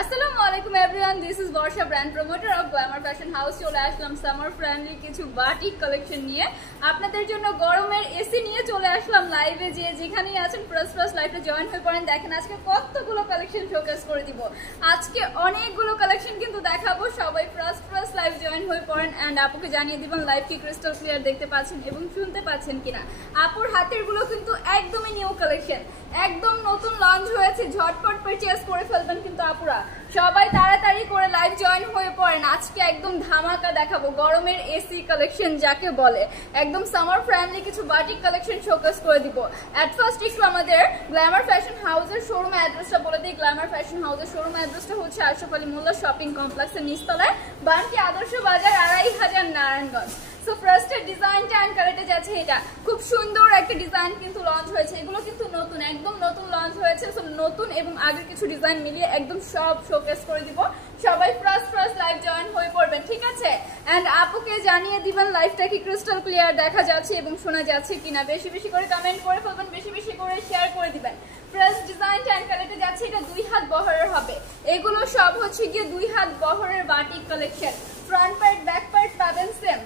আসসালামু আলাইকুম everyone, this is Barsha, brand promoter of Glamour fashion house. চলে আসলাম summer friendly কিছু বাটিক কালেকশন নিয়ে আপনাদের জন্য। গরমের এসি নিয়ে চলে আসলাম লাইভে। যেখানেই আছেন ফার্স্ট লাইভে জয়েন হয়ে পড়েন। দেখেন আজকে কতগুলো কালেকশন শোকেস করে দিব। আজকে অনেকগুলো কালেকশন কিন্তু দেখাবো। সবাই ফার্স্ট লাইভ জয়েন হয়ে পড়েন অ্যান্ড আপুকে জানিয়ে দিবেন লাইভ কি ক্রিস্টাল ক্লিয়ার দেখতে পাচ্ছেন এবং শুনতে পাচ্ছেন কিনা। আপুর হাতের গুলো কিন্তু একদমই নিউ কালেকশন, একদম নতুন লঞ্চ হয়েছে। ঝটপট পারচেজ করে ফেলবেন কিন্তু আপুরা। সবাই তাড়াতাড়ি করে লাইভ জয়েন হয়ে পড়েন। আজকে একদম ধামাকা দেখাবো গরমের এসি কালেকশন যাকে বলে, একদম সামার ফ্রেন্ডলি কিছু বাটিক কালেকশন শোকেস করে দিব। এট ফার্স্ট একটু আমাদের গ্ল্যামার ফ্যাশন হাউসের শোরুম অ্যাড্রেসটা বলে দিই। গ্ল্যামার ফ্যাশন হাউসের শোরুম অ্যাড্রেসটা হচ্ছে আশরাফ আলী মোল্লা শপিং কমপ্লেক্সের নিচতলায়, বানকি আদর্শ বাজার, 2500 নারায়ণগঞ্জ। সো ফার্স্টের ডিজাইনটা অ্যান্ড কালারটা যাচ্ছে এটা। খুব সুন্দর একটা ডিজাইন কিন্তু লঞ্চ হয়েছে। এগুলো কিন্তু নতুন, একদম নতুন লঞ্চ হয়েছে। সো নতুন এবং আগের কিছু ডিজাইন মিলিয়ে একদম সব শোকেস করে দিব। সবাই ফার্স্ট লাইভ জয়েন হয়ে পড়বেন, ঠিক আছে? অ্যান্ড আপুকে জানিয়ে দিবেন লাইভটা কি ক্রিস্টাল ক্লিয়ার দেখা যাচ্ছে এবং শোনা যাচ্ছে কিনা। বেশি বেশি করে কমেন্ট করে ফেলবেন, বেশি বেশি করে শেয়ার করে দিবেন। ফার্স্ট ডিজাইনটা অ্যান্ড কালারটা যাচ্ছে এটা 2 হাত বহরের হবে। এগুলো সব হচ্ছে গিয়ে 2 হাত বহরের batik collection. Front part back part পাবেন সেম।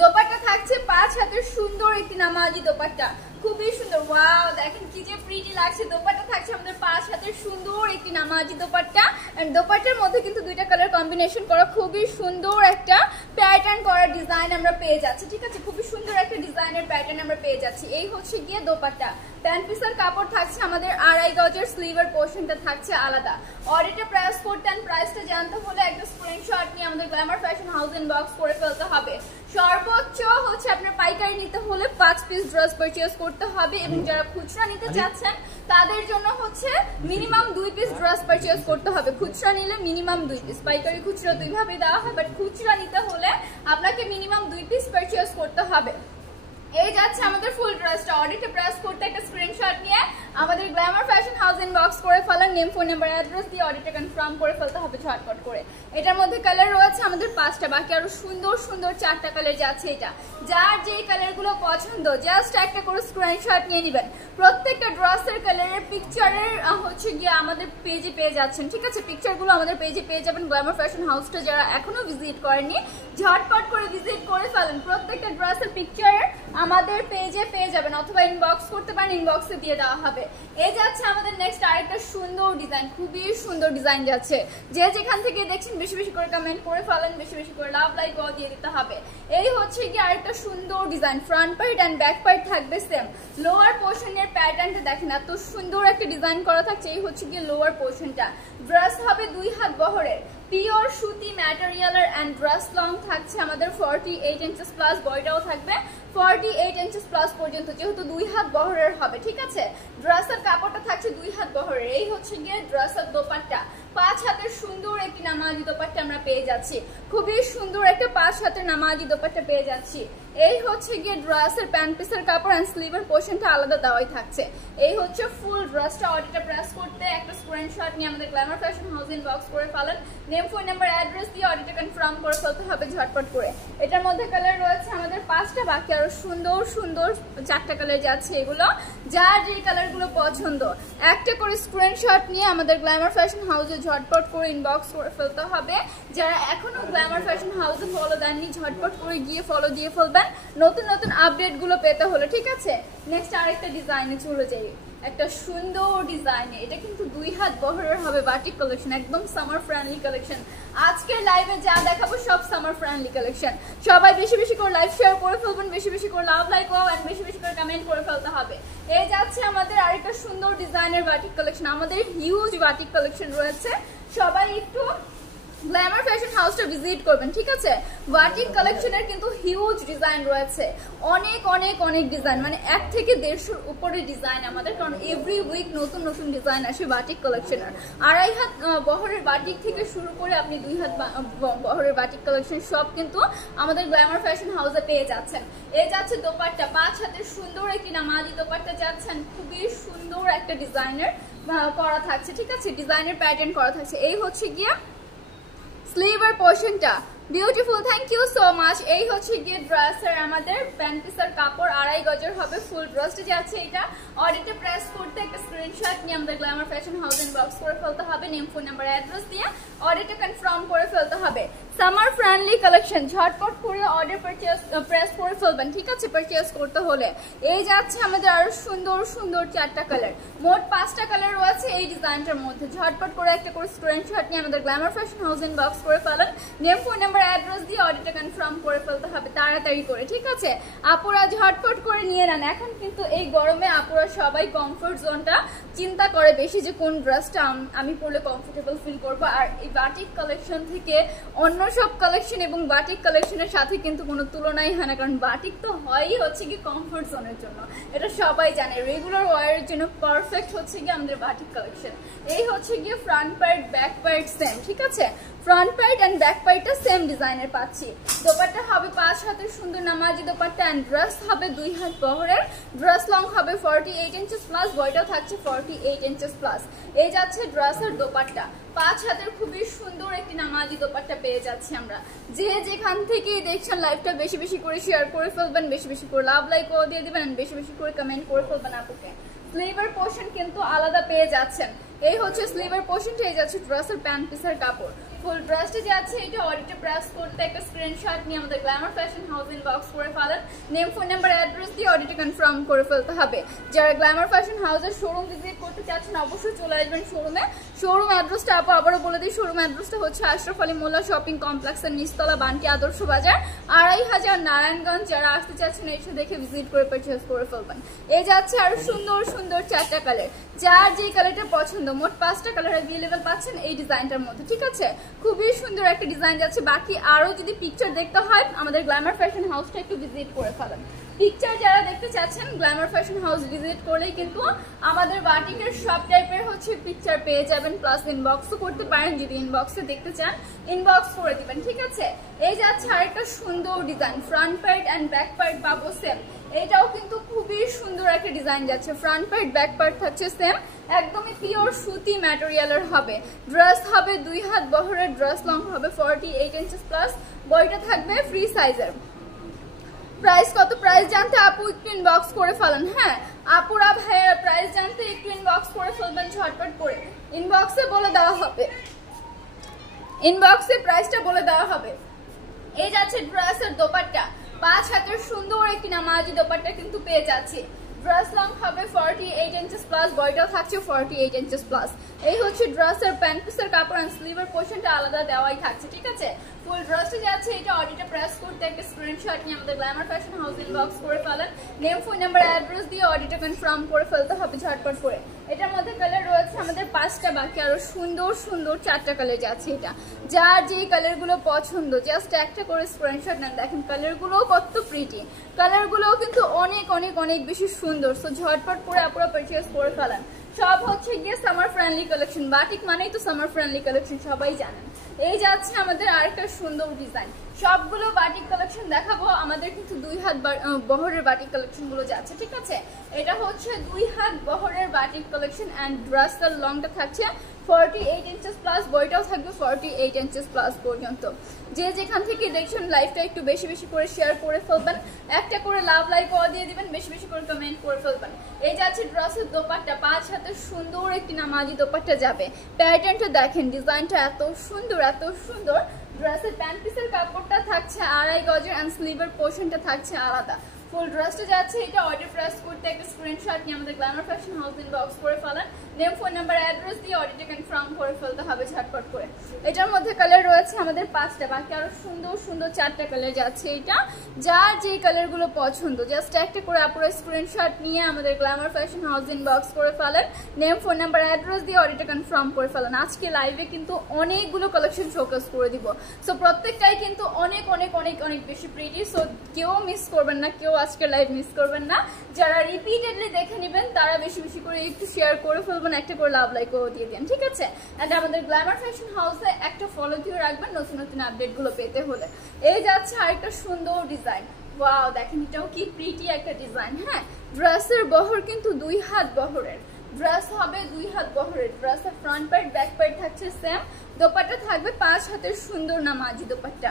দোপাট্টা থাকছে 5 হাতের সুন্দর একটি নামাজি দোপাট্টা, খুবই সুন্দর। ওয়াও, দেখেন কি যে প্রিটি লাগছে। দোপাট্টা থাকছে আমাদের 5 হাতের সুন্দর একটি নামাজি দোপাট্টা। এন্ড দোপাট্টার মধ্যে কিন্তু দুইটা কালার কম্বিনেশন করা, খুবই সুন্দর একটা প্যাটার্ন করা ডিজাইন আমরা পেয়ে যাচ্ছি, ঠিক আছে? খুবই সুন্দর একটা ডিজাইনের প্যাটার্ন আমরা পেয়ে যাচ্ছি। এই হচ্ছে গিয়ে দোপাট্টা। প্যান্ট পিসের কাপড় থাকছে আমাদের 2.5 গজের, স্লিভের পোর্শনটা থাকছে আলাদা। অর্ডারটা প্রাইস করতে এন্ড প্রাইসটা জানতে হলে একটা স্ক্রিনশট নিয়ে আমাদের গ্ল্যামার ফ্যাশন হাউস ইনবক্স করে ফেলতে হবে। সর্বোচ্চ হচ্ছে আপনার পাইকারি নিতে হলে 5 পিস ড্রেস পারচেজ করতে হবে এবং যারা খুচরা নিতে চাচ্ছেন তাদের জন্য হচ্ছে মিনিমাম 2 পিস ড্রেস পারচেজ করতে হবে। খুচরা নিলে মিনিমাম 2 পিস, পাইকারি খুচরা দুইভাবে দেওয়া হয়, বাট খুচরা নিতে হলে আপনাকে মিনিমাম 2 পিস পারচেজ করতে হবে। এই যাচ্ছে আমাদের ফুল ড্রেসটা। অর্ডারটা প্রেস করতে একটা স্ক্রিনশট নিয়ে আমাদের গ্ল্যামার ফ্যাশন হাউস ইনবক্স করে ফেলার নেম, ফোন নাম্বার, অ্যাড্রেস দিয়ে অর্ডারটা কনফার্ম করে ফেলতে হবে ঝটপট করে। এটার মধ্যে কালার রয়েছে আমাদের 5টা, বাকি আরো সুন্দর সুন্দর 4টা কালার যাচ্ছে। এটা যার যেই কালারগুলো পছন্দ জাস্ট একটা করে স্ক্রিনশট নিয়ে নেবেন। প্রত্যেকটা ড্রেসের কালারের পিকচারের হচ্ছে গিয়ে আমাদের পেজে পেয়ে যাচ্ছেন, ঠিক আছে? পিকচারগুলো আমাদের পেজে পেয়ে যাবেন। গ্ল্যামার ফ্যাশন হাউসটা যারা এখনো ভিজিট করেননি ঝটপট করে ভিজিট করে ফেলেন। প্রত্যেকটা ড্রেসের পিকচার আমাদের পেজে পেয়ে যাবেন, অথবা ইনবক্স করতে পারেন, ইনবক্সে দিয়ে দেওয়া হবে। এই যাচ্ছে আমাদের নেক্সট আরেকটা সুন্দর ডিজাইন, খুবই সুন্দর ডিজাইন যাচ্ছে। যে যেখান থেকে দেখছেন বেশি বেশি করে কমেন্ট করে ফেলেন, বেশি বেশি করে লাভ লাইক দিয়ে দিতে হবে। এই হচ্ছে কি আরেকটা সুন্দর design. Front part and back part থাকবে সেম। লোয়ার পোর্শনের প্যাটার্নটা দেখেন, এত সুন্দর একটা ডিজাইন করা থাকছে। এই হচ্ছে কি লোয়ার পোর্শনটা। ড্রেস হবে 2 হাত বহরের, পিওর সুতি ম্যাটেরিয়ালের অ্যান্ড ড্রেস লং থাকছে আমাদের 48 ইঞ্চেস প্লাস, বডিটাও থাকবে 48 ইঞ্চেস প্লাস পর্যন্ত, যেহেতু 2 হাত বহরের হবে, ঠিক আছে? ড্রেসের কাপড়টা থাকছে 2 হাত বহরের। এই হচ্ছে গিয়ে ড্রেসের দোপাট্টা। 5 হাতের সুন্দর একটি নামাজি দোপাট্টা আমরা পেয়ে যাচ্ছি। খুবই সুন্দর একটা 5 হাতের নামাজি দোপাট্টা পেয়ে যাচ্ছি। এই হচ্ছে গিয়ে ড্রেসের প্যান্ট পিসের কাপড় এন্ড স্লিভের পোর্শনটা আলাদা দেওয়াই থাকছে। এই হচ্ছে ফুল ড্রেসটা। অর্ডারটা প্রেস করতে একটা স্ক্রিনশট নিয়ে আমাদের গ্ল্যামার ফ্যাশন হাউস ইনবক্স করে ফেলেন। নেম, ফোন নাম্বার, অ্যাড্রেস দিয়ে অর্ডারটা কনফার্ম করে ফেলতে হবে ঝটপট করে। এটার মধ্যে কালার রয়েছে আমাদের 5টা, বাকি আরো সুন্দর সুন্দর 4টা কালার যাচ্ছে। এগুলো যার যে কালারগুলো পছন্দ একটা করে স্ক্রিনশট নিয়ে আমাদের গ্ল্যামার ফ্যাশন হাউসে ঝটপট করে ইনবক্স করে ফেলতে হবে। যারা এখনো গ্ল্যামার ফ্যাশন হাউসে ফলো দেননি ঝটপট করে গিয়ে ফলো দিয়ে ফেলবেন নতুন নতুন আপডেট গুলো পেতে হলো, ঠিক আছে? নেক্সট আরেকটা ডিজাইনে চলে যাই। একটা সুন্দর ডিজাইনে, এটা কিন্তু 2 হাত বহরের হবে বাটিক কালেকশন, একদম সামার ফ্রেন্ডলি কালেকশন। আজকের লাইভে যা দেখাবো সব সামার ফ্রেন্ডলি কালেকশন। সবাই বেশি বেশি করে লাইভ শেয়ার করে ফেলবেন, বেশি বেশি করে লাভ লাইক এন্ড বেশি বেশি করে কমেন্ট করে ফেলতে হবে। এই যাচ্ছে আমাদের আরেকটা সুন্দর ডিজাইনের বাটিক কালেকশন। আমাদের হিউজ বাটিক কালেকশন রয়েছে। সবাই একটু গ্ল্যামার ফ্যাশন হাউসটা ভিজিট করবেন, ঠিক আছে? বাটিক কালেকশনের কিন্তু হিউজ ডিজাইন রয়েছে, অনেক অনেক অনেক ডিজাইন, মানে 1 থেকে 150-এর উপরে ডিজাইন আমাদের, কারণ এভরি উইক নতুন নতুন ডিজাইন আসে বাটিক কালেকশনের। 2.5 হাত বহরের বাটিক থেকে শুরু করে আপনি 2 হাত বহরের বাটিক কালেকশন সব কিন্তু আমাদের গ্ল্যামার ফ্যাশন হাউসে পেয়ে যাচ্ছেন। এই যাচ্ছে দোপাট্টা, 5 হাতের সুন্দর একটি নামাজি দোপাট্টা যাচ্ছেন। খুবই সুন্দর একটা ডিজাইনের করা থাকছে, ঠিক আছে? ডিজাইনের প্যাটার্ন করা থাকছে। এই হচ্ছে গিয়ে স্লিভের পোর্শনটা। Beautiful, thank you so much. এই হচ্ছে গিয়ে ড্রেসের আমাদের প্যান্ট পিসের কাপড়, 2.5 গজের হবে, ফুল ড্রেসটা যাচ্ছে এটা। অর্ডারটা প্রেস করতে একটা স্ক্রিনশট নিয়ে আমাদের গ্ল্যামার ফ্যাশন হাউস ইনবক্স করে ফেলতে হবে, নেম ফোন নাম্বার অ্যাড্রেস দিয়ে অর্ডারটা কনফার্ম করে ফেলতে হবে। সামার ফ্রেন্ডলি কালেকশন, ঝটপট করে অর্ডার প্রেস করে ফেলবেন, ঠিক আছে, পারচেজ করতে হলে। এই যাচ্ছে আমাদের আরো সুন্দর সুন্দর 4টা কালার, মোট 5টা কালার রয়েছে এই ডিজাইনটার মধ্যে। ঝটপট করে একটা করে স্ক্রিনশট নিয়ে আমাদের গ্ল্যামার ফ্যাশন হাউস ইনবক্স করে ফেলেন, নেম ফোন নাম্বার অ্যাড্রেস দিয়ে অর্ডারটা কনফার্ম করে ফেলতে হবে তাড়াতাড়ি করে, ঠিক আছে। আপুরা ঝটপট করে নিয়ে নেন। এখন কিন্তু এই গরমে আপুরা সবাই কমফোর্ট জোনটা চিন্তা করে বেশি, যে কোন ড্রেসটা আমি পরলে কমফোর্টেবল ফিল করবো। আর এই বাটিক কালেকশন থেকে অন্য সব কালেকশন এবং বাটিক কালেকশনের সাথে কিন্তু কোনো তুলনাই হয় না, কারণ বাটিক তো হয়ই হচ্ছে কি কমফোর্ট জোনের জন্য, এটা সবাই জানে। রেগুলার ওয়ারের জন্য পারফেক্ট হচ্ছে কি আমাদের বাটিক কালেকশন। এই হচ্ছে গিয়ে front part back part same, ঠিক আছে, ফ্রন্ট পার্ট এন্ড ব্যাক পার্টটা সেম ডিজাইনের পাচ্ছি। দোপাট্টা হবে 5 হাতের সুন্দর নামাজি দোপাট্টা এন্ড ড্রেস হবে 2 হাত বহরের। ড্রেস লং হবে 48 ইঞ্চেস প্লাস, বয়টাও থাকছে 48 ইঞ্চেস প্লাস। এই যাচ্ছে ড্রেসের দোপাট্টা, 5 হাতের খুবই সুন্দর একটি নামাজি দোপাট্টা পেয়ে যাচ্ছি আমরা। যে যেখান থেকেই দেখছেন লাইভটা বেশি বেশি করে শেয়ার করে ফেলবেন, বেশি বেশি করে লাভ লাইক দিয়ে দিবেন, বেশি বেশি করে কমেন্ট করে ফেলবেন আপুকে। স্লিভের পোর্শন কিন্তু আলাদা পেয়ে যাচ্ছেন। এই হচ্ছে স্লিভের পোর্শনটা, এই যাচ্ছে ড্রেসের প্যান্ট পিসের কাপড়। ফুল ড্রেসটা যাচ্ছে এটা অর্ডারটা প্রেস করতে একটা স্ক্রিনশট নিয়ে আমাদের গ্ল্যামার ফ্যাশন হাউস ইনবক্স করে ফেলেন, নেম ফোন নাম্বার অ্যাড্রেস দিয়ে অর্ডারটা কনফার্ম করে ফেলতে হবে। যারা গ্ল্যামার ফ্যাশন হাউসের শোরুম ভিজিট করতে চাচ্ছেন অবশ্যই চলে আসবেন শোরুমে। শোরুম অ্যাড্রেসটা আবারও বলে দিই, শোরুম অ্যাড্রেসটা হচ্ছে আশরাফ আলী মোল্লা শপিং কমপ্লেক্সের নিচতলা, বান্টি আদর্শ বাজার, 2500 নারায়ণগঞ্জ। যারা আসতে চাচ্ছেন এসে দেখে ভিজিট করে পারচেজ করে ফেলবেন। এই যাচ্ছে আর সুন্দর সুন্দর 4টা কালার, যার যে কালারটা পছন্দ, মোট 5টা কালার অ্যাভেলেবেল পাচ্ছেন এই ডিজাইনটার মধ্যে, ঠিক আছে। খুবই সুন্দর একটা ডিজাইন যাচ্ছে। বাকি আরো যদি পিকচার দেখতে হয় আমাদের গ্ল্যামার ফ্যাশন হাউসটা একটু ভিজিট করে ফেলেন। পিকচার যারা দেখতে চাচ্ছেন গ্ল্যামার ফ্যাশন হাউস ভিজিট করলেই কিন্তু আমাদের বাটিকের সব টাইপের হচ্ছে পিকচার পেয়ে যাবেন, প্লাস ইনবক্সও করতে পারেন, যদি ইনবক্সে দেখতে চান ইনবক্স করে দিবেন, ঠিক আছে। এই যাচ্ছে আরেকটা সুন্দর design, front part and back part পাবো সেম। এটাও কিন্তু খুবই সুন্দর একটা ডিজাইন যাচ্ছে, ফ্রন্ট পার্ট ব্যাক পার্ট থাকছে সেম, একদমই পিওর সুতি ম্যাটেরিয়ালের হবে। ড্রেস হবে 2 হাত বহরের, ড্রেস লং হবে 48 ইঞ্চেস প্লাস, বডিটা থাকবে ফ্রি সাইজের। প্রাইস কত, প্রাইস জানতে আপু একটু ইনবক্স করে ফেলেন। হ্যাঁ আপুরা ভাইয়েরা প্রাইস জানতে একটু ইনবক্স করে ফেলবেন ঝটপট করে, ইনবক্সে বলে দেওয়া হবে, ইনবক্সে প্রাইসটা বলে দেওয়া হবে। এই যাচ্ছে ড্রেসের দোপাট্টা, 5 হাতের সুন্দর একটি নামাজি দোপাট্টা কিন্তু পেয়ে যাচ্ছি। ড্রেস লং হবে 48 ইঞ্চেস প্লাস, বডিটাও থাকছে 48 ইঞ্চেস প্লাস। এই হচ্ছে ড্রেসের প্যান্ট পিসের কাপড় এন্ড স্লিভের পোর্শনটা আলাদা দেওয়াই থাকছে, ঠিক আছে। ফুল ড্রেসটা যাচ্ছে এটা অর্ডারটা প্রেস করতে একটা স্ক্রিনশট নিয়ে আমাদের গ্ল্যামার ফ্যাশন হাউস ইনবক্স করে ফেলেন, নেম ফোন নাম্বার অ্যাড্রেস দিয়ে অর্ডারটা কনফার্ম করে ফেলতে হবে ঝটপট করে। এটার মধ্যে কালার রয়েছে আমাদের 5টা, বাকি আরো সুন্দর সুন্দর 4টা কালার যাচ্ছে এটা। যার যে কালারগুলো পছন্দ জাস্ট একটা করে স্ক্রিনশট নেন, দেখেন কালারগুলোও কত প্রিটি, কালারগুলোও কিন্তু অনেক অনেক অনেক বেশি সুন্দর। সো ঝটপট করে আপনারা পারচেজ করে ফেলেন। সব হচ্ছে গিয়ে সামার ফ্রেন্ডলি কালেকশন, বাটিক মানেই তো সামার ফ্রেন্ডলি কালেকশন, সবাই জানেন। এই যাচ্ছে আমাদের আরেকটা সুন্দর ডিজাইন, সবগুলো বাটিক কালেকশন দেখাবো। আমাদের কিন্তু 2 হাত বহরের বাটিক কালেকশন গুলো যাচ্ছে, ঠিক আছে। এটা হচ্ছে 2 হাত বহরের বাটিক কালেকশন এন্ড ড্রেসের লংটা থাকছে 48 ইঞ্চেস প্লাস, বইটাও থাকবে 48 ইঞ্চেস প্লাস পর্যন্ত। যে যেখান থেকে দেখছেন লাইভটা একটু বেশি বেশি করে শেয়ার করে ফেলবেন, একটা করে লাভ লাইক দিয়ে দিবেন, বেশি বেশি করে কমেন্ট করে ফেলবেন। এই যাচ্ছে ড্রেসের দোপাট্টা, 5 হাতের সুন্দর একটি নামাজি দোপাট্টা যাবে। প্যাটার্নটা দেখেন, ডিজাইনটা এত সুন্দর এত সুন্দর। ড্রেসের প্যান্ট পিসের কাপড়টা থাকছে 2.5 গজের এন্ড স্লিভের পোর্শনটা থাকছে আলাদা। ফুল ড্রেসটা যাচ্ছে এটা অর্ডার প্রেস করতে একটা স্ক্রিনশট নিয়ে আমাদের গ্ল্যামার ফ্যাশন হাউস ইনবক্স করে ফেলেন, নেম ফোন নাম্বার অ্যাড্রেস দিয়ে অর্ডারটা কনফার্ম করে ফেলতে হবে ঝটপট করে। এটার মধ্যে কালার রয়েছে আমাদের 5টা, বাকি আরো সুন্দর সুন্দর 4টা কালার যাচ্ছে এটা। যার যে কালারগুলো পছন্দ জাস্ট একটা করে আপনারা স্ক্রিনশট নিয়ে আমাদের গ্ল্যামার ফ্যাশন হাউস ইনবক্স করে ফেলেন, নেম ফোন নাম্বার অ্যাড্রেস দিয়ে অর্ডারটা কনফার্ম করে ফেলেন। আজকে লাইভে কিন্তু অনেকগুলো কালেকশন শোকেস করে দিব, সো প্রত্যেকটাই কিন্তু অনেক অনেক অনেক অনেক বেশি প্রিটি। সো কেউ মিস করবেন না, কেউ আজকের লাইভ মিস করবেন না। যারা রিপিটেডলি দেখে নেবেন তারা বেশি বেশি করে একটু শেয়ার করে ফেলবেন, একটা করে লাভ লাইক দিয়ে দেন, ঠিক আছে। এন্ড আমাদের গ্ল্যামার ফ্যাশন হাউসে একটা ফলো দিয়ে রাখবেন নতুন নতুন আপডেটগুলো পেতে হলে। এই যাচ্ছে আরেকটা সুন্দর ডিজাইন, ওয়াও দেখেন এটাও কি প্রিটি একটা ডিজাইন। হ্যাঁ ড্রেসের বহর কিন্তু 2 হাত বহরের, ড্রেস হবে 2 হাত বহরের। ড্রেসের ফ্রন্ট পার্ট ব্যাক পার্ট থাকছে সেম, দোপাট্টা থাকবে 5 হাতের সুন্দর নামাজি দোপাট্টা।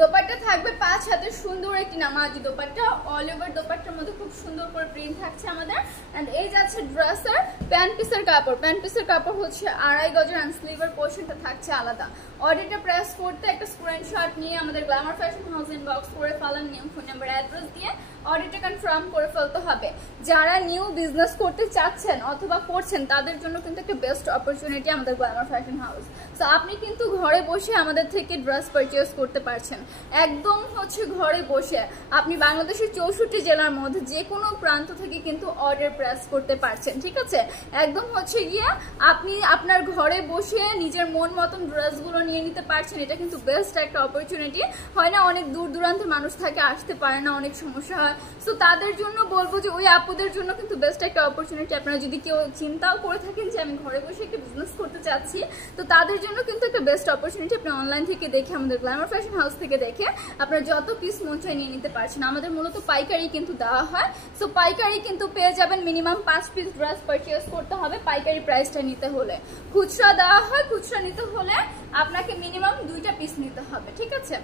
দোপাট্টা থাকবে 5 হাতের সুন্দর একটি নামাজি দোপাট্টা, অল ওভার দোপাট্টার মধ্যে খুব সুন্দর করে প্রিন্ট থাকছে আমাদের। এন্ড এই যাচ্ছে ড্রেসের প্যান্ট পিসের কাপড়, প্যান্ট পিসের কাপড় হচ্ছে 2.5 গজের এন্ড স্লিভের পোর্শনটা থাকছে আলাদা। অর্ডারটা প্রেস করতে একটা স্ক্রিনশট নিয়ে আমাদের গ্ল্যামার ফ্যাশন হাউস ইনবক্স করে ফেলান, নেম ফোন নাম্বার অ্যাড্রেস দিয়ে অর্ডারটা কনফার্ম করে ফেলতে হবে। যারা নিউ বিজনেস করতে চাচ্ছেন অথবা করছেন তাদের জন্য কিন্তু একটা বেস্ট অপরচুনিটি আমাদের গ্ল্যামার ফ্যাশন হাউস। সো আপনি কিন্তু ঘরে বসে আমাদের থেকে ড্রেস পারচেজ করতে পারছেন, একদম হচ্ছে ঘরে বসে আপনি বাংলাদেশের 64 জেলার মধ্যে যে কোনো প্রান্ত থেকে কিন্তু অর্ডার প্রেস করতে পারছেন, ঠিক আছে। একদম হচ্ছে গিয়ে আপনি আপনার ঘরে বসে নিজের মন মতন ড্রেসগুলো নিয়ে নিতে পারছেন, এটা কিন্তু বেস্ট একটা অপরচুনিটি। হয় না অনেক দূর দূরান্তের মানুষ থাকে, আসতে পারে না, অনেক সমস্যা হয়। সো তাদের জন্য বলবো যে ওই আপুদের জন্য কিন্তু বেস্ট একটা অপরচুনিটি। আপনারা যদি কেউ চিন্তাও করে থাকেন যে আমি ঘরে বসে একটা বিজনেস করতে চাচ্ছি, তো তাদের জন্য কিন্তু একটা বেস্ট অপরচুনিটি। আপনি অনলাইন থেকে দেখে আমাদের গ্ল্যামার ফ্যাশন হাউস থেকে দেখে আপনারা যত পিস মন চাই নিয়ে নিতে পারছেন। আমাদের মূলত পাইকারি কিন্তু দেওয়া হয়, সো পাইকারি কিন্তু পেয়ে যাবেন। মিনিমাম 5 পিস ড্রেস পারচেজ করতে হবে পাইকারি প্রাইসটা নিতে হলে। খুচরা দেওয়া হয়, খুচরা নিতে হলে আপনাকে মিনিমাম 2টা পিস নিতে হবে, ঠিক আছে।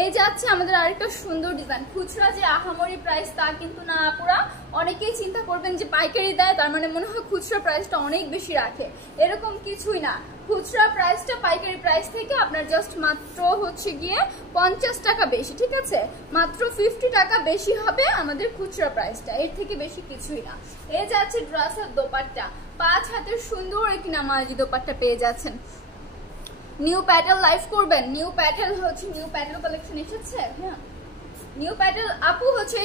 এই যাচ্ছে আমাদের আরেকটা সুন্দর ডিজাইন। খুচরা যে আহামরি প্রাইস তা কিন্তু না আপুরা, অনেকেই চিন্তা করবেন যে পাইকারি দেয় তার মানে মনে হয় খুচরা প্রাইসটা অনেক বেশি রাখে, এরকম কিছুই না। খুচরা প্রাইসটা পাইকারি প্রাইস থেকে আপনার জাস্ট মাত্র হচ্ছে গিয়ে 50 টাকা বেশি, ঠিক আছে। মাত্র 50 টাকা বেশি হবে আমাদের খুচরা প্রাইসটা, এর থেকে বেশি কিছুই না। এই যাচ্ছে ড্রেসের দোপাট্টা, 5 হাতের সুন্দর একটি নামাজি দোপাট্টা পেয়ে যাচ্ছেন। নিউ প্যাটেল লাইভ করবেন, নিউ প্যাটেল হচ্ছে নিউ প্যাটেল কালেকশন এসেছে। হ্যাঁ, নিউ প্যাটেল আপু হচ্ছে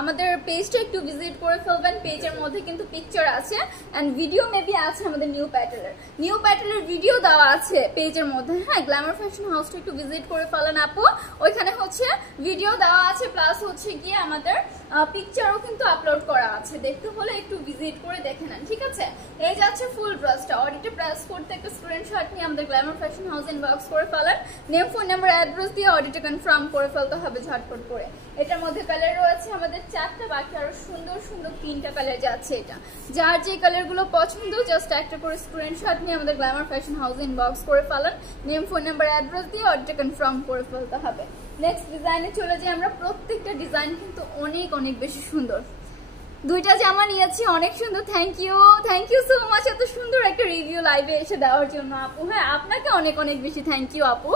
আমাদের পেজটা একটু ভিজিট করে ফেলবেন, পেজের মধ্যে কিন্তু পিকচার আছে এন্ড ভিডিও মেবি আছে আমাদের নিউ প্যাটেলের ভিডিও দেওয়া আছে পেজের মধ্যে। হ্যাঁ, গ্ল্যামার ফ্যাশন হাউসটা একটু ভিজিট করে ফেলেন আপু, ওইখানে হচ্ছে ভিডিও দেওয়া আছে প্লাস হচ্ছে গিয়ে আমাদের পিকচারও কিন্তু আপলোড করা আছে, দেখতে হলে একটু ভিজিট করে দেখে নেন, ঠিক আছে। এই যাচ্ছে ফুল ড্রেসটা, অর্ডারটা প্রেস করতে একটা স্ক্রিনশট নিয়ে আমাদের গ্ল্যামার ফ্যাশন হাউস ইনবক্স করে ফেলেন, নেম ফোন নাম্বার অ্যাড্রেস দিয়ে অর্ডারটা কনফার্ম করে ফেলতে হবে ঝটপট করে। এটার মধ্যে কালার রয়েছে আমাদের 4টা, বাকি আরো সুন্দর সুন্দর 3টা কালার যাচ্ছে। এটা যার যে কালারগুলো পছন্দ জাস্ট একটা করে স্ক্রিনশট নিয়ে আমাদের গ্ল্যামার ফ্যাশন হাউস ইনবক্স করে ফেলেন, নেম ফোন নাম্বার অ্যাড্রেস দিয়ে অর্ডারটা কনফার্ম করে ফেলতে হবে। নেক্সট ডিজাইনে চলে যাই আমরা। প্রত্যেকটা ডিজাইন কিন্তু অনেক অনেক বেশি সুন্দর। 2টা জামা নিয়েছি, অনেক সুন্দর। থ্যাংক ইউ সো মাচ এত সুন্দর একটা রিভিউ লাইভে এসে দেওয়ার জন্য আপু। হ্যাঁ, আপনাকে অনেক অনেক বেশি থ্যাংক ইউ আপু।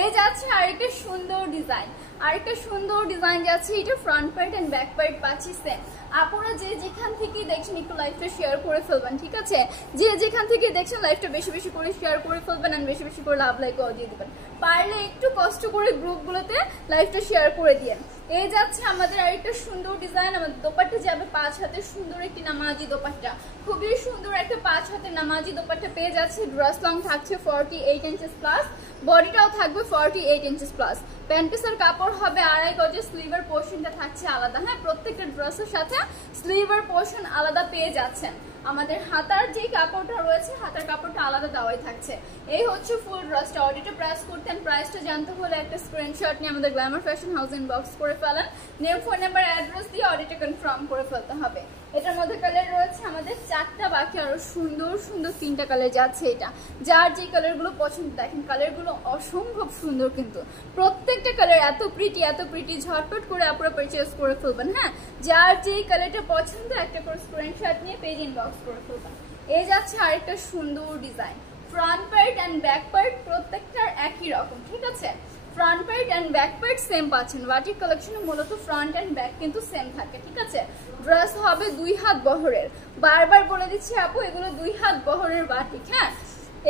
এই যাচ্ছে আরেকটা সুন্দর ডিজাইন, যাচ্ছে। এটা front part and back part পাচ্ছি সেম। আপুরা যে যেখান থেকে দেখছেন একটু লাইভটা শেয়ার করে ফেলবেন, ঠিক আছে। যে যেখান থেকে দেখছেন লাইভটা বেশি বেশি করে শেয়ার করে ফেলবেন আর বেশি বেশি করে লাভ লাইক দিয়ে দিবেন। পারলে একটু কষ্ট করে গ্রুপগুলোতে লাইভটা শেয়ার করে দিয়েন। এই যাচ্ছে আমাদের আরেকটা সুন্দর ডিজাইন। আমাদের দোপাট্টা যাবে 5 হাতের সুন্দর একটি নামাজি দোপাট্টা, খুবই সুন্দর একটা 5 হাতের নামাজি দোপাট্টা পেয়ে যাচ্ছে। ড্রেস লং থাকছে 48 ইঞ্চেস প্লাস, বডিটাও থাকবে 48 ইঞ্চেস প্লাস। প্যান্ট পিসের কাপড় হবে 2.5 গজের, স্লিভের পোর্শনটা থাকছে আলাদা। হ্যাঁ, প্রত্যেকটা ড্রেসের সাথে স্লিভের পোর্শন আলাদা পেয়ে যাচ্ছেন। আমাদের হাতার যে কাপড়টা রয়েছে হাতার কাপড়টা আলাদা দেওয়াই থাকছে। এই হচ্ছে ফুল ড্রেসটা। অর্ডারটা প্রেস করতেন, প্রাইসটা জানতে হলে একটা স্ক্রিনশট নিয়ে আমাদের গ্ল্যামার ফ্যাশন হাউস ইনবক্স করে ফেলেন, নেম ফোন নাম্বার অ্যাড্রেস দিয়ে অর্ডারটা কনফার্ম করে ফেলতে হবে। এটার মধ্যে কালার রয়েছে আমাদের 4টা, বাকি আরো সুন্দর সুন্দর 3টা কালার যাচ্ছে। এটা যার যে কালারগুলো পছন্দ, দেখেন কালারগুলো অসম্ভব সুন্দর, কিন্তু প্রত্যেকটা কালার এত প্রিটি, ঝটপট করে আপনারা পারচেজ করে ফেলবেন। হ্যাঁ, যার যেই কালারটা পছন্দ একটা করে স্ক্রিনশট নিয়ে পেজ ইনবক্স করে ফেলবেন। এই যাচ্ছে আরেকটা সুন্দর design. Front part and back part প্রত্যেকটার একই রকম, ঠিক আছে। Front part and back part same পাচ্ছেন। বাটিক কালেকশনে মূলত ফ্রন্ট এন্ড ব্যাক কিন্তু সেম থাকে, ঠিক আছে। ড্রেস হবে 2 হাত বহরের, বারবার বলে দিচ্ছি আপু এগুলো 2 হাত বহরের বাটিক। হ্যাঁ,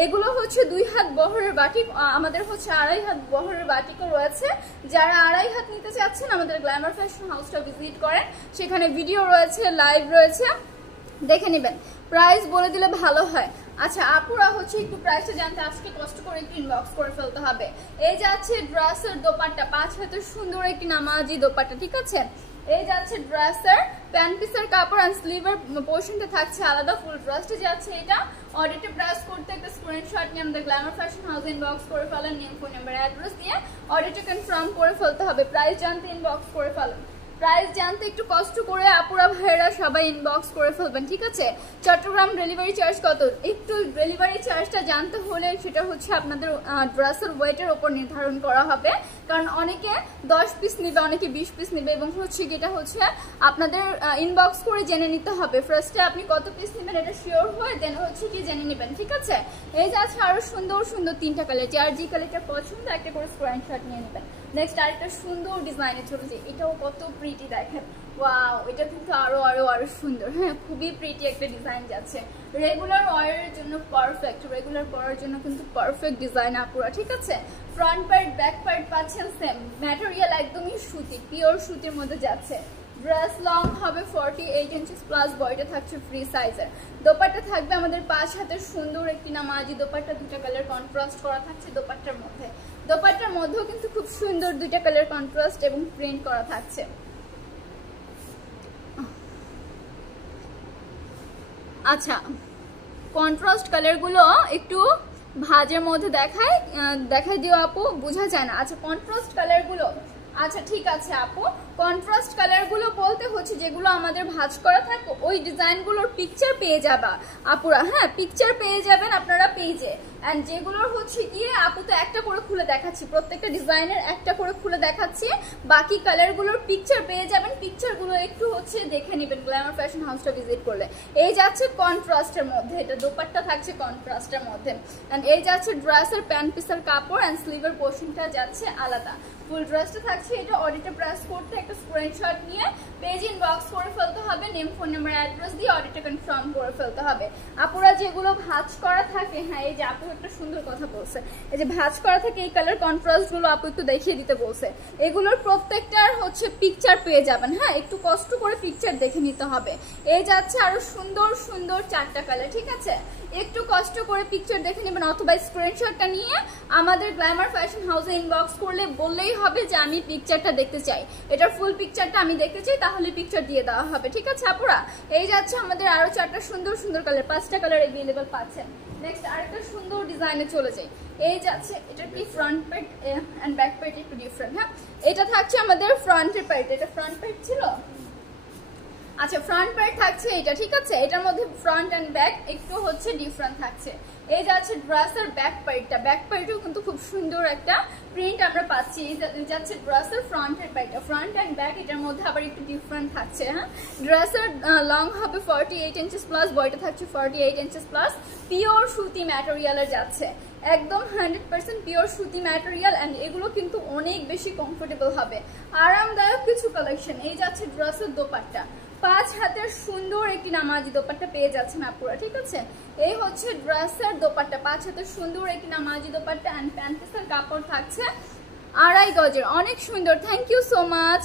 এগুলো হচ্ছে 2 হাত বহরের বাটিক, আমাদের হচ্ছে 2.5 হাত বহরের বাটিকও রয়েছে। যারা 2.5 হাত নিতে চাচ্ছেন আমাদের গ্ল্যামার ফ্যাশন হাউসটা ভিজিট করেন, সেখানে ভিডিও রয়েছে, লাইভ রয়েছে, দেখে নেবেন। প্রাইস বলে দিলে ভালো হয়। আচ্ছা আপুরা হচ্ছে একটু প্রাইসটা জানতে আজকে কষ্ট করে একটু ইনবক্স করে ফেলতে হবে। এই যাচ্ছে ড্রেসের দোপাট্টা, 5 হাতের সুন্দর একটি নামাজি দোপাট্টা, ঠিক আছে। এই যাচ্ছে ড্রেসের প্যান্ট পিসের কাপড় আর স্লিভের পোর্শনটা থাকছে আলাদা। ফুল ড্রেসটা যাচ্ছে এটা। অর্ডারটা প্রেস করতে একটা স্ক্রিনশট নিয়ে আমাদের গ্ল্যামার ফ্যাশন হাউস ইনবক্স করে ফেলেন, নেম ফোন নাম্বার অ্যাড্রেস দিয়ে অর্ডারটা কনফার্ম করে ফেলতে হবে। প্রাইস জানতে ইনবক্স করে ফেলেন। প্রাইস জানতে একটু কষ্ট করে আপুরা ভাইয়েরা সবাই ইনবক্স করে ফেলবেন, ঠিক আছে? চট্টগ্রাম ডেলিভারি চার্জ কত? একটু ডেলিভারি চার্জটা জানতে হলে সেটা হচ্ছে আপনাদের ড্রেসের ওয়েটের ওপর নির্ধারণ করা হবে, কারণ অনেকে 10 পিস নেবে, অনেকে 20 পিস নেবে, এবং হচ্ছে এটা হচ্ছে আপনাদের ইনবক্স করে জেনে নিতে হবে। ফার্স্টে আপনি কত পিস নেবেন এটা শিওর হয়ে দেন হচ্ছে কি জেনে নেবেন, ঠিক আছে? এই যে আছে আরো সুন্দর সুন্দর 3টা কালার, যার যে কালারটা পছন্দ একটা করে স্ক্রিনশট নিয়ে নেবেন। নেক্সট আরেকটা সুন্দর ডিজাইনে চলে যায়, এটাও কত প্রিটি দেখেন, ওয়াও, এটা কিন্তু আরো আরো আরো সুন্দর। হ্যাঁ, খুবই প্রিটি একটা ডিজাইন যাচ্ছে, রেগুলার ওয়ারের জন্য পারফেক্ট, রেগুলার পরার জন্য কিন্তু পারফেক্ট ডিজাইন আপুরা, ঠিক আছে? ফ্রন্ট পার্ট ব্যাক পার্ট পাচ্ছেন সেম, ম্যাটেরিয়াল একদমই সুতি, পিওর সুতির মধ্যে যাচ্ছে। ড্রেস লং হবে 48 ইঞ্চিস প্লাস, বডিটা থাকছে ফ্রি সাইজের। দোপাট্টা থাকবে আমাদের 5 হাতের সুন্দর একটি নামাজি দোপাট্টা, 2টা কালার কন্ট্রাস্ট করা থাকছে দোপাট্টার মধ্যে। দোপাট্টার মধ্যেও কিন্তু খুব সুন্দর 2টা কালার কন্ট্রাস্ট এবং প্রিন্ট করা থাকছে। আচ্ছা, কন্ট্রাস্ট কালারগুলো একটু ভাজের মধ্যে দেখাই দিও আপু, বোঝা যায় না। আচ্ছা, কন্ট্রাস্ট কালারগুলো, আচ্ছা ঠিক আছে আপু, কন্ট্রাস্ট কালারগুলো বলতে হচ্ছে যেগুলো আমাদের ভাঁজ করা থাকে ওই ডিজাইনগুলোর পিকচার পেয়ে যাবা আপুরা। হ্যাঁ, পিকচার পেয়ে যাবেন আপনারা পেজে। এন্ড যেগুলোর হচ্ছে গিয়ে আপু তো একটা করে খুলে দেখাচ্ছি, প্রত্যেকটা ডিজাইনের একটা করে খুলে দেখাচ্ছি, বাকি কালারগুলোর পিকচার পেয়ে যাবেন। পিকচারগুলো একটু হচ্ছে দেখে নেবেন গ্ল্যামার ফ্যাশন হাউসটা ভিজিট করলে। এই যাচ্ছে কন্ট্রাস্টের মধ্যে, এটা দোপাট্টা থাকছে কন্ট্রাস্টের মধ্যে। এন্ড এই যাচ্ছে ড্রেসের প্যান্ট পিসের কাপড়, এন্ড স্লিভের পোর্শনটা যাচ্ছে আলাদা। ফুল ড্রেসটা থাকছে এটা, অডিটে প্রেস করতে একটা স্ক্রিনশট নিয়ে পেজ ইনবক্স করে ফেলতে হবে, নেম ফোন নাম্বার অ্যাড্রেস দিয়ে অডিটে কনফার্ম করে ফেলতে হবে। আপুরা যেগুলো ভাঁজ করা থাকে, হ্যাঁ এই যে আপু একটা সুন্দর কথা বলছে, এই যে ভাঁজ করা থাকে এই কালার কন্ট্রাস্ট গুলো আপু একটু দেখিয়ে দিতে বলছে, এগুলোর প্রত্যেকটার হচ্ছে পিকচার পেয়ে যাবেন। হ্যাঁ, একটু কষ্ট করে পিকচার দেখে নিতে হবে। এই যাচ্ছে আরো সুন্দর সুন্দর 4টা কালার, ঠিক আছে? একটু কষ্ট করে পিকচার দেখে নেবেন, অথবা স্ক্রিনশটটা নিয়ে আমাদের গ্ল্যামার ফ্যাশন হাউসে ইনবক্স করলে বললেই হবে যে আমি পিকচারটা দেখতে চাই, এটার ফুল পিকচারটা আমি দেখতে চাই, তাহলে পিকচার দিয়ে দেওয়া হবে, ঠিক আছে আপুরা? এই যাচ্ছে আমাদের আরো 4টা সুন্দর সুন্দর কালার, 5টা কালার अवेलेबल পাচ্ছেন। নেক্সট আরেকটা সুন্দর ডিজাইনে চলে যাই। এই যাচ্ছে এটা কি front part and back part একটু ডিফারেন্ট। হ্যাঁ, এটা থাকছে আমাদের ফ্রন্টের পার্ট, এটা ফ্রন্ট পার্ট ছিল। আচ্ছা, ফ্রন্ট পার্ট থাকছে এটা, ঠিক আছে? এটার মধ্যে ফ্রন্ট এন্ড ব্যাক একটু হচ্ছে ডিফারেন্ট থাকছে। এই যাচ্ছে ড্রেসের ব্যাক পার্টটা, ব্যাক পার্টেও কিন্তু খুব সুন্দর একটা প্রিন্ট আমরা পাচ্ছি। এই যাচ্ছে ড্রেসের ফ্রন্টের পার্টটা, ফ্রন্ট এন্ড ব্যাক এটার মধ্যে আবার একটু ডিফারেন্ট থাকছে। হ্যাঁ, ড্রেসের লং হবে 48 ইঞ্চিস প্লাস, বডিটা থাকছে 48 ইঞ্চিস প্লাস, পিওর সুতি ম্যাটেরিয়ালের যাচ্ছে, একদম 100% পিওর সুতি ম্যাটেরিয়াল। এন্ড এগুলো কিন্তু অনেক বেশি কমফোর্টেবল হবে, আরামদায়ক কিছু কালেকশন। এই যাচ্ছে ড্রেসের দোপাট্টা, 5 হাতের সুন্দর একটি নামাজি দোপাট্টা পেয়ে যাচ্ছেন আপুরা, ঠিক আছে? এই হচ্ছে ড্রেসের দোপাট্টা, 5 হাতের সুন্দর একটি নামাজি দোপাট্টা, এন্ড প্যান্ট পিসের কাপড় থাকছে 2.5 গজের, অনেক সুন্দর, থ্যাংক ইউ সো মাচ।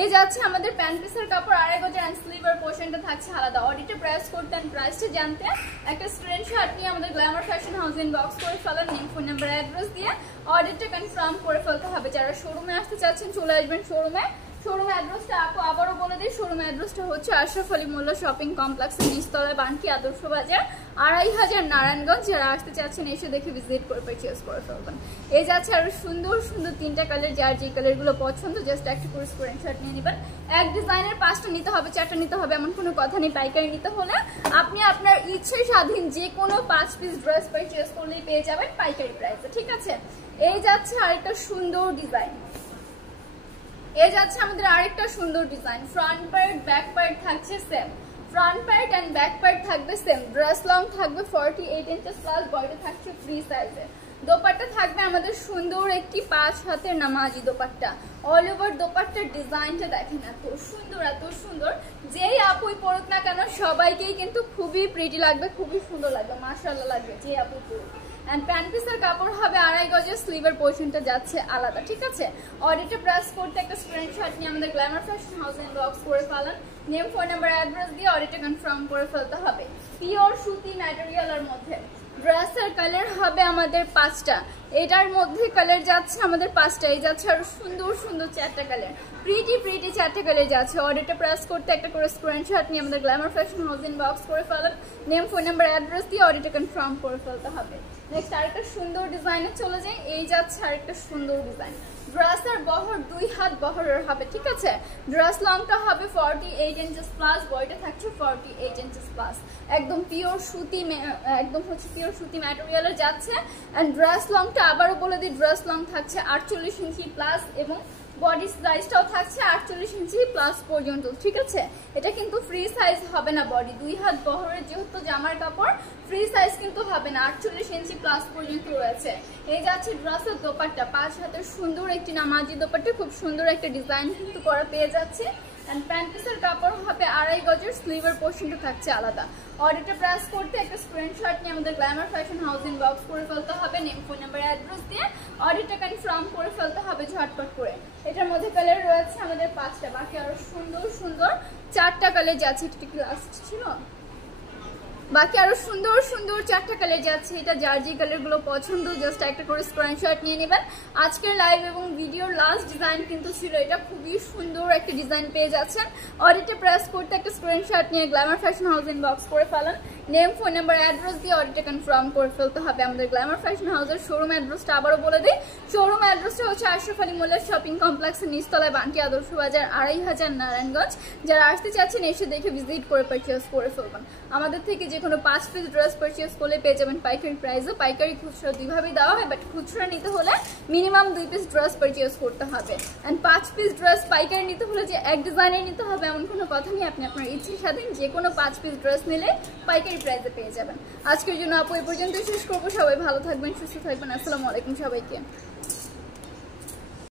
এই যাচ্ছে আমাদের প্যান্ট পিসের কাপড় 2.5 গজের, এন্ড স্লিভার পোর্শনটা থাকছে আলাদা। অডিটে প্রেস করতে এন্ড প্রাইসটা জানতে একটা স্ক্রিনশট নিয়ে আমাদের গ্ল্যামার ফ্যাশন হাউস ইনবক্স করে ফেলার, নেম ফোন নাম্বার অ্যাড্রেস দিয়ে অডিটটা কনফার্ম করে ফেলতে হবে। যারা শোরুমে আসতে চাচ্ছেন চলে আসবেন শোরুমে। শোরুম অ্যাড্রেসটা আপু আবারও বলে দিই, শোরুম অ্যাড্রেসটা হচ্ছে আশরাফ আলী মোল্লা শপিং কমপ্লেক্সের নিচতলায়, বানকি আদর্শ বাজার, 2500 নারায়ণগঞ্জ। যারা আসতে চাচ্ছেন এসে দেখে ভিজিট করে পারচেজ করে ফেলবেন। এই যাচ্ছে আরো সুন্দর সুন্দর 3টা কালার, যার যে কালারগুলো পছন্দ জাস্ট একটা করে স্ক্রিনশট নিয়ে নেবেন। এক ডিজাইনের 5টা নিতে হবে, 4টা নিতে হবে এমন কোনো কথা নেই। পাইকারি নিতে হলে আপনি আপনার ইচ্ছে স্বাধীন যে কোনো 5 পিস ড্রেস পারচেজ করলেই পেয়ে যাবেন পাইকারি প্রাইসে, ঠিক আছে? এই যাচ্ছে আরেকটা সুন্দর ডিজাইন, এই যাচ্ছে আমাদের আরেকটা সুন্দর design. Front part back part থাকছে same, front part and back part থাকবে সেম। ড্রেস লং থাকবে 48 ইঞ্চিস প্লাস, বডি থাকছে ফ্রি সাইজে। দোপাট্টা থাকবে আমাদের সুন্দর একটি 5 হাতের নামাজি দোপাট্টা। অল ওভার দোপাট্টার ডিজাইনটা দেখেন, এত সুন্দর এত সুন্দর, যেই আপুই পরুক না কেন সবাইকেই কিন্তু খুবই প্রিটি লাগবে, খুবই সুন্দর লাগবে, মাশাআল্লাহ লাগবে যে আপুই পরুক। এন্ড প্যান্ট পিসের কাপড় হবে 2.5 গজের, স্লিভের পোর্শনটা যাচ্ছে আলাদা, ঠিক আছে? অডিটে প্রেস করতে একটা স্ক্রিনশট নিয়ে আমাদের গ্ল্যামার ফ্যাশন হাউস ইনবক্স করে ফেলান, নেম ফোন নাম্বার অ্যাড্রেস দিয়ে অডিটে কনফার্ম করে ফেলতে হবে। পিওর সুতি ম্যাটেরিয়ালের মধ্যে ড্রেসের কালার হবে আমাদের 5টা, এটার মধ্যে কালার যাচ্ছে আমাদের 5টা। এই যাচ্ছে আরো সুন্দর সুন্দর 4টা কালার, প্রিটি 4টা কালার যাচ্ছে। অর্ডারটা প্রেস করতে একটা করে স্ক্রিনশট নিয়ে আমাদের গ্ল্যামার ফ্যাশন হাউস ইনবক্স করে ফেলান, নেম ফোন নাম্বার অ্যাড্রেস দিয়ে অর্ডারটা কনফার্ম করে ফেলতে হবে। নেক্সট আরেকটা সুন্দর ডিজাইনে চলে যাই। এই যাচ্ছে আরেকটা সুন্দর ডিজাইন, ড্রেসের বহর 2 হাত বহরের হবে, ঠিক আছে। ড্রেস লংটা হবে 48 ইঞ্চেস প্লাস, বডিটা থাকছে 48 ইঞ্চেস প্লাস। একদম পিওর সুতি, একদম হচ্ছে পিওর সুতি ম্যাটেরিয়ালের যাচ্ছে। এন্ড ড্রেস লংটা আবারও বলে দিই, ড্রেস লং থাকছে 48 ইঞ্চি প্লাস এবং বডি সাইজটাও থাকছে 48 ইঞ্চি প্লাস পর্যন্ত, ঠিক আছে। এটা কিন্তু ফ্রি সাইজ হবে না, বডি 2 হাত বহরের যেহেতু জামার কাপড়, ফ্রি সাইজ কিন্তু হবে না, 48 ইঞ্চি প্লাস পর্যন্ত রয়েছে। এই যাচ্ছে ড্রেসের দোপাট্টা, 5 হাতের সুন্দর একটি নামাজি দোপাট্টা, খুব সুন্দর একটা ডিজাইন কিন্তু করা পেয়ে যাচ্ছে। এন্ড প্যান্ট পিসের কাপড় হবে 2.5 গজের, স্লিভের পোর্শনটা থাকছে আলাদা। অর্ডারটা প্রেস করতে একটা স্ক্রিনশট নিয়ে আমাদের গ্ল্যামার ফ্যাশন হাউস ইনবক্স করে ফেলতে হবে, নেম, ফোন নাম্বার, অ্যাড্রেস দিয়ে অর্ডারটা কনফার্ম করে ফেলতে হবে ঝটপট করে। এটার মধ্যে কালার রয়েছে আমাদের 5টা, বাকি আরো সুন্দর সুন্দর 4টা কালার যাচ্ছে। এটা কি লাস্ট ছিল? বাকি আরো সুন্দর সুন্দর 4টা কালার যাচ্ছে। এটা যার যে কালারগুলো পছন্দ জাস্ট একটা করে স্ক্রিনশট নিয়ে নেবেন। আজকের লাইভ এবং ভিডিওর লাস্ট ডিজাইন কিন্তু ছিল এটা, খুবই সুন্দর একটা ডিজাইন পেয়ে যাচ্ছেন। অর্ডারটা প্রেস করতে একটা স্ক্রিনশট নিয়ে গ্ল্যামার ফ্যাশন হাউস ইনবক্স করে ফেলেন, নেম, ফোন নাম্বার, অ্যাড্রেস দিয়ে অর্ডারটা কনফার্ম করে ফেলতে হবে। আমাদের গ্ল্যামার ফ্যাশন হাউসের শোরুম অ্যাড্রেসটা আবারও বলে দিই। শোরুম অ্যাড্রেসটা হচ্ছে আশরাফ আলী মোল্লা শপিং কমপ্লেক্সের নিচতলায়, বান্টি আদর্শ বাজার, 2500 নারায়ণগঞ্জ। যারা আসতে চাচ্ছেন এসে দেখে ভিজিট করে পারচেস করে ফেলবেন। আমাদের থেকে যে কোনো 5 পিস ড্রেস পারচেস করলে পেয়ে যাবেন পাইকারি প্রাইসে। পাইকারি খুচরা দুইভাবেই দেওয়া হয়, বাট খুচরা নিতে হলে মিনিমাম 2 পিস ড্রেস পারচেস করতে হবে। অ্যান্ড 5 পিস ড্রেস পাইকারি নিতে হলে যে এক ডিজাইনের নিতে হবে এমন কোনো কথা নেই, আপনি আপনার ইচ্ছের সাথে যে কোনো 5 পিস ড্রেস নিলে পাইকারি প্রাইসে পেয়ে যাবেন। আজকের জন্য আপু এই পর্যন্ত শেষ করবো। সবাই ভালো থাকবেন, সুস্থ থাকবেন। আসসালামু আলাইকুম সবাইকে।